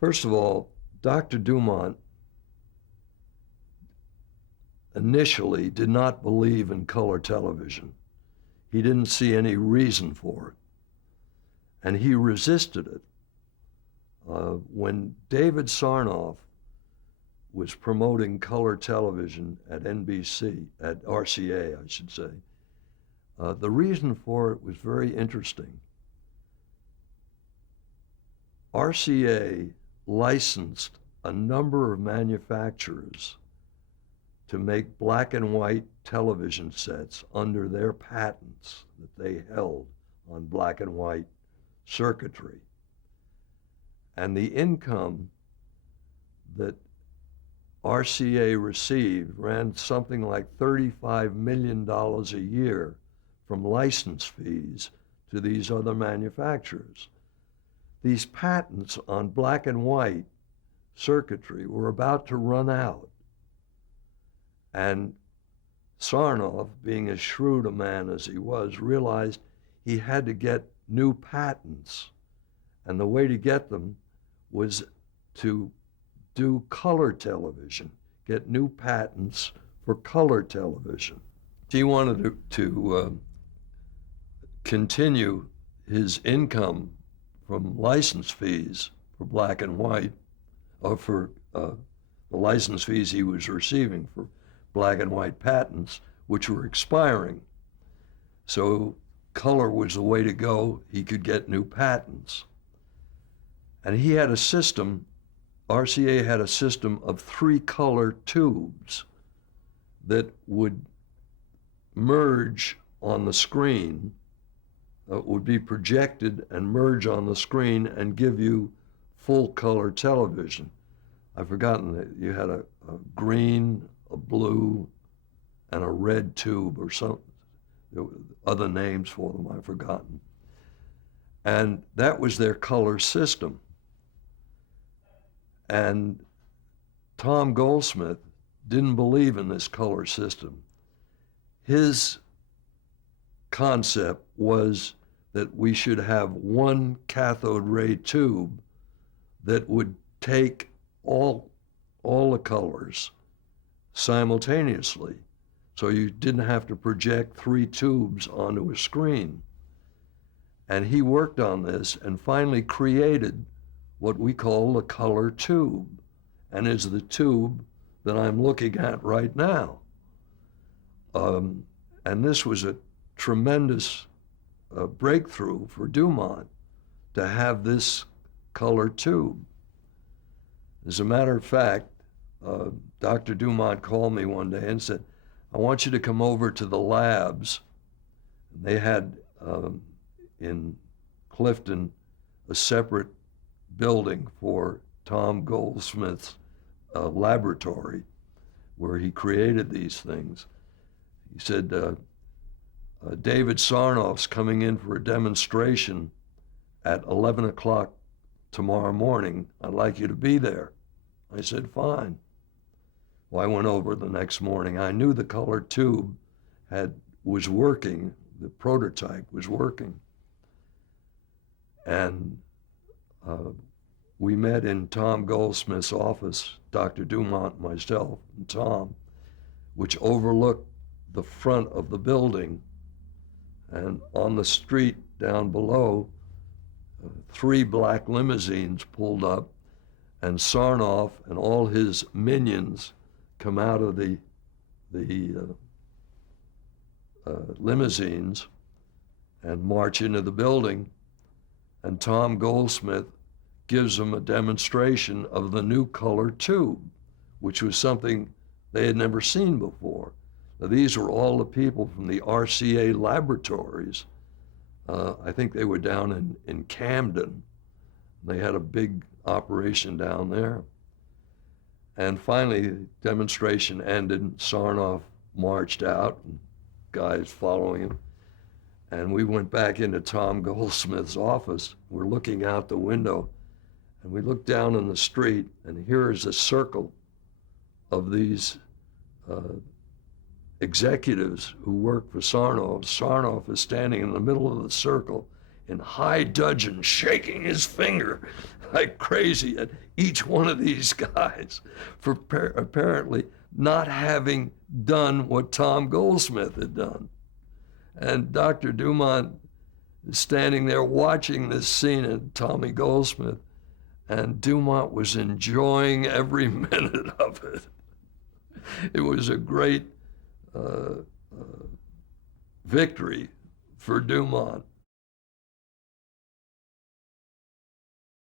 First of all, Dr. Dumont initially did not believe in color television. He didn't see any reason for it, and he resisted it. When David Sarnoff was promoting color television at NBC, at RCA, I should say, the reason for it was very interesting. RCA licensed a number of manufacturers to make black and white television sets under their patents that they held on black and white circuitry. And the income that RCA received ran something like $35 million a year from license fees to these other manufacturers. These patents on black and white circuitry were about to run out. And Sarnoff, being as shrewd a man as he was, realized he had to get new patents. And the way to get them was to do color television, get new patents for color television. He wanted to continue his income from license fees for black and white, or for the license fees he was receiving for black and white patents, which were expiring. So color was the way to go. He could get new patents. And he had a system, RCA had a system of 3 color tubes that would merge on the screen, would be projected and merge on the screen and give you full color television. I've forgotten that you had a green, a blue, and a red tube or something. There were other names for them, I've forgotten. And that was their color system. And Tom Goldsmith didn't believe in this color system. His concept was that we should have one cathode ray tube that would take all the colors simultaneously. So you didn't have to project 3 tubes onto a screen. And he worked on this and finally created what we call the color tube, and is the tube that I'm looking at right now. And this was a tremendous breakthrough for Dumont to have this color tube. As a matter of fact, Dr. Dumont called me one day and said, I want you to come over to the labs. And they had in Clifton a separate building for Tom Goldsmith's laboratory where he created these things. He said, David Sarnoff's coming in for a demonstration at 11 o'clock tomorrow morning. I'd like you to be there. I said, fine. Well, I went over the next morning. I knew the color tube was working, the prototype was working. And we met in Tom Goldsmith's office, Dr. Dumont, myself, and Tom, which overlooked the front of the building. And on the street down below, 3 black limousines pulled up, and Sarnoff and all his minions come out of the limousines and march into the building. And Tom Goldsmith gives them a demonstration of the new color tube, which was something they had never seen before. Now, these were all the people from the RCA laboratories. I think they were down in Camden. They had a big operation down there. And finally, the demonstration ended. Sarnoff marched out, and guys following him. And we went back into Tom Goldsmith's office. We're looking out the window, and we look down in the street, and here is a circle of these executives who work for Sarnoff. Sarnoff is standing in the middle of the circle. in high dudgeon, shaking his finger like crazy at each one of these guys for apparently not having done what Tom Goldsmith had done. And Dr. Dumont is standing there watching this scene of Tommy Goldsmith, and Dumont was enjoying every minute of it. It was a great victory for Dumont.